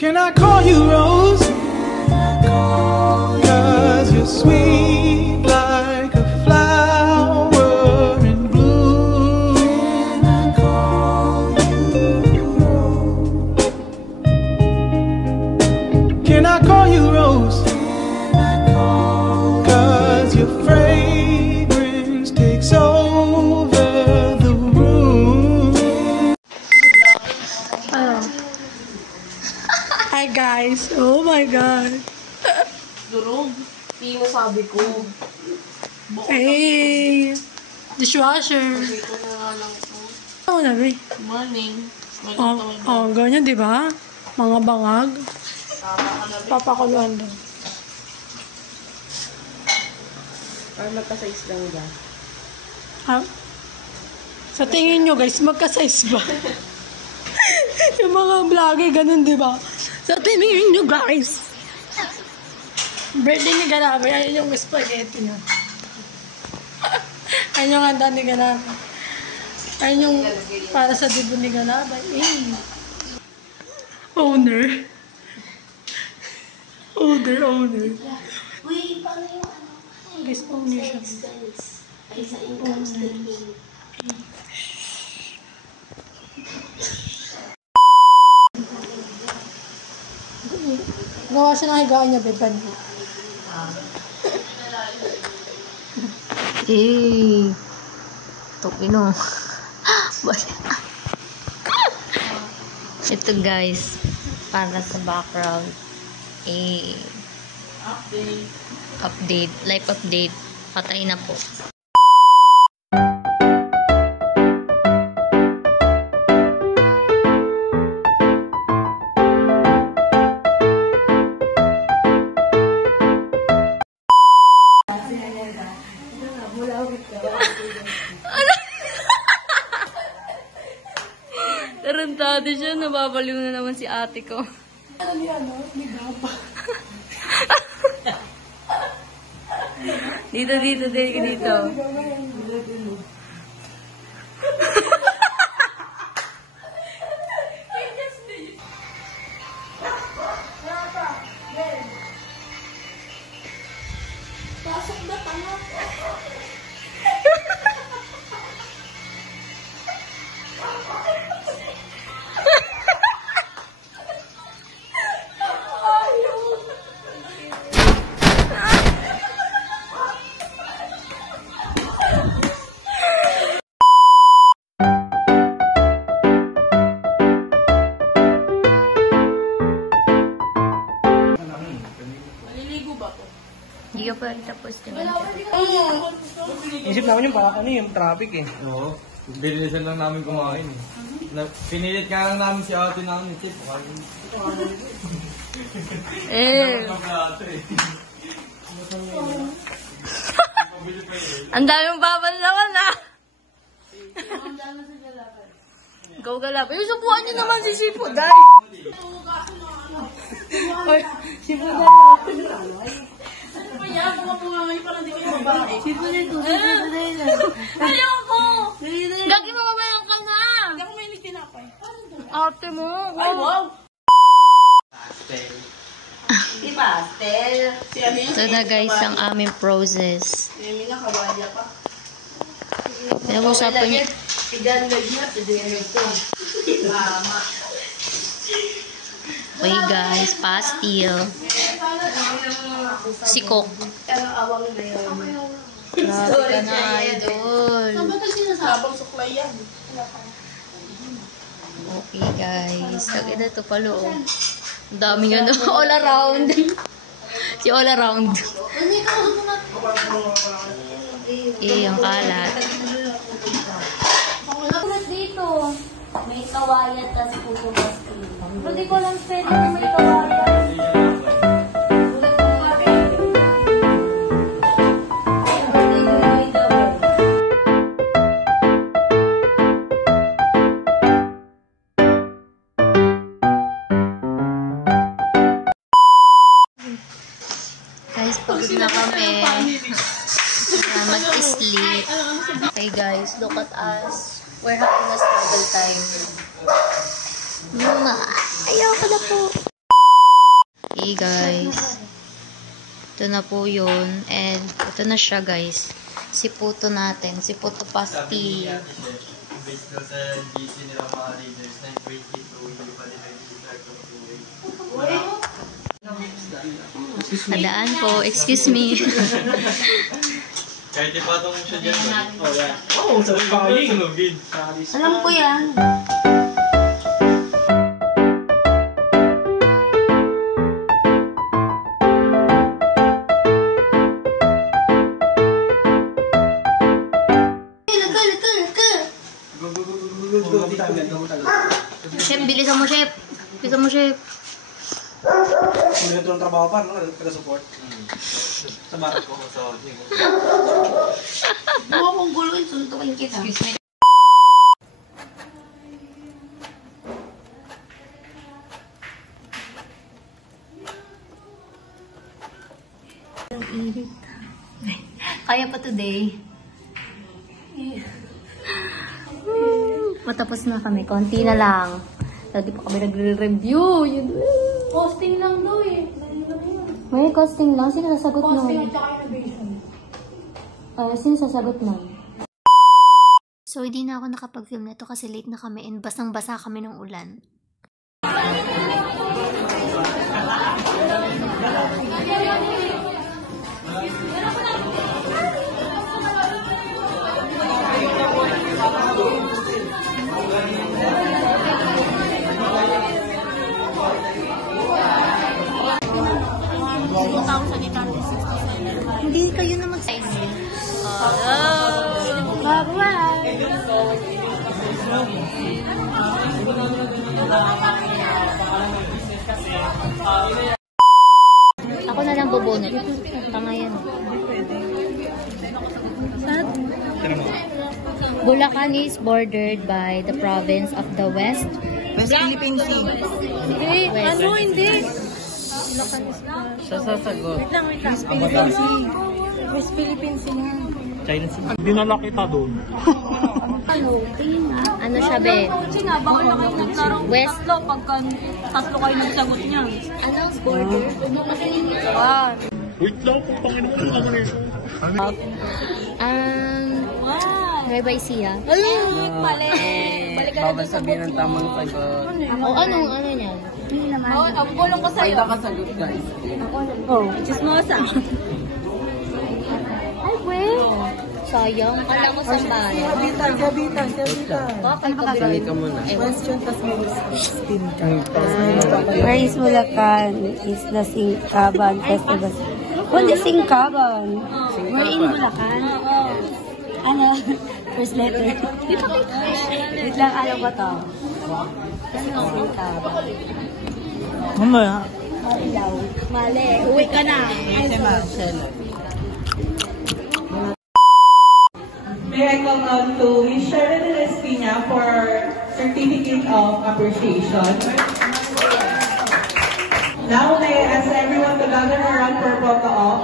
Can I call you Rose? 'Cause you're sweet like a flower in bloom. Can I call you Rose? 'Cause your fragrance takes over the room. Hi guys! Oh my God! Durog. Hindi mo sabi ko. Hey! Dishwasher! Sabi ko na nga lang ito. Oo na, Ray. Good morning. Ganyan, di ba? Mga bangag. Papakuluan daw. Para magka-size lang ba? Ha? Sa tingin nyo guys, magka-size ba? Yung mga vlogger, ganun, di ba? Sa tingin nyo guys. Birthday ni Ganabe, ayun yung spaghetti niya. Ayun yung handa ni Ganabe. Ayun yung para sa dibon ni Ganabe. Owner. Owner. Uy, paano yung ano? Guys, owner siya. Ay, sa income statement. Gawa siya ng higaan niya, Beban. Tokino. Ito guys, para sa background. Update. Live update. Patay na po. Tarantado siya, nababaliw na naman si ate ko. Dito. Pasok na tanga. Hindi ka pa rin tapos din. Isip namin yung parang yung traffic eh. Oo. Dinilisan lang namin kumain eh. Pinilit nga lang namin si ate namin. Tip, Ang daming babanlawan ah! Go galap. Yung subuhan niyo naman si Sipuday! Ayoko! Gagi mo mamayang ka na! Hindi ako mahilig tinapay. Ate mo! Ay, wow! Di ba, Stel? Si ano yun? Ito na guys ang aming process. Si Emina, kawalya pa. Pinag-usapan niyo. Si John Lagna, si Director. Tama. Okay guys, pastil. Si Coke. Pero awang na yun. Grabe ka na, idol. Habang suklay yan. Okay guys, lagay na ito palo. Ang daming ano, all around. Si all around. Ang kalat. Dito, may kawayan tas puso paski. Hindi ko lang pwede kung may kawayan. Guys, pagod na kami. Mag-sleep. Okay guys, look at us. We're having a struggle time. Mama, ayaw ko na po. pasti, guys. Ito na po yun. And ito na siya, guys. Si puto natin. Si puto pasti. Based doon sa GC nila mga leaders, 922, hindi pa nila nag-start ng 2 weeks. Adaan po. Excuse me. Kahit ipatong mo siya dyan. Oh, yan. Oh, sarap kaling. Sunugin. Alam ko yan. Chef, bilisan mo, chef. Bilisan mo, chef. Kung ganito ang trabaho pa, no? Taga-support. Sa barat ko. Huwag akong guluin, suntukin kita. Kaya pa today. Matapos na kami. Konti na lang. Dati pa kami nagre-review. Posting lang daw eh. May costing lang. Sino sasagot nun? Posting at saka innovation. Sino sasagot nun? So, hindi na ako nakapag-film nito kasi late na kami and basang-basa kami ng ulan. Hindi kayo na mag-size. Ako na lang bubunot. Tanga yan. Bulacan is bordered by the province of the West. West Philippine Sea. Eh, ano hindi? Siya sasagot. Wait lang. West Philippine Sea. West Philippine Sea nga. China Sea. Dinala kita doon. Ano siya, be? Kasi nga, bawal na kayo naglarong West. tatlo pagka tatlo kayo nagsagot niya. Ano? Border? Wait lang, kung Panginoon ko naman ito. Nueva Ecija. Mali. Balik ka Bawal sabihin ng tamang sagot. O, anong ano niyan? Oh, ang bulong ko sa'yo. Kasagot, guys. Chismosa. Ay, well. Sayang. Kala ko sa bahay. Sabitan. Bakit ka ka muna. Where is Bulacan? Is the Singkaban Festival. What is Singkaban? We're in Bulacan. Ano? First letter. Wait lang, alam ko to. Ano Singkaban? Mamaya. Mali. Uwi ka na. May I come out to Miss Sharon Espina for Certificate of Appreciation. Now, may I ask everyone to gather around for photo op.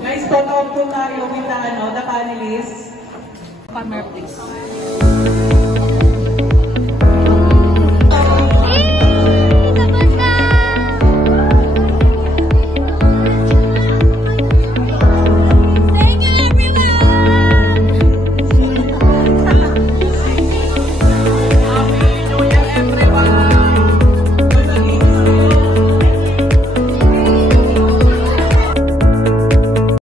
Guys, photo op po tayo with the panelists. Palmer, please.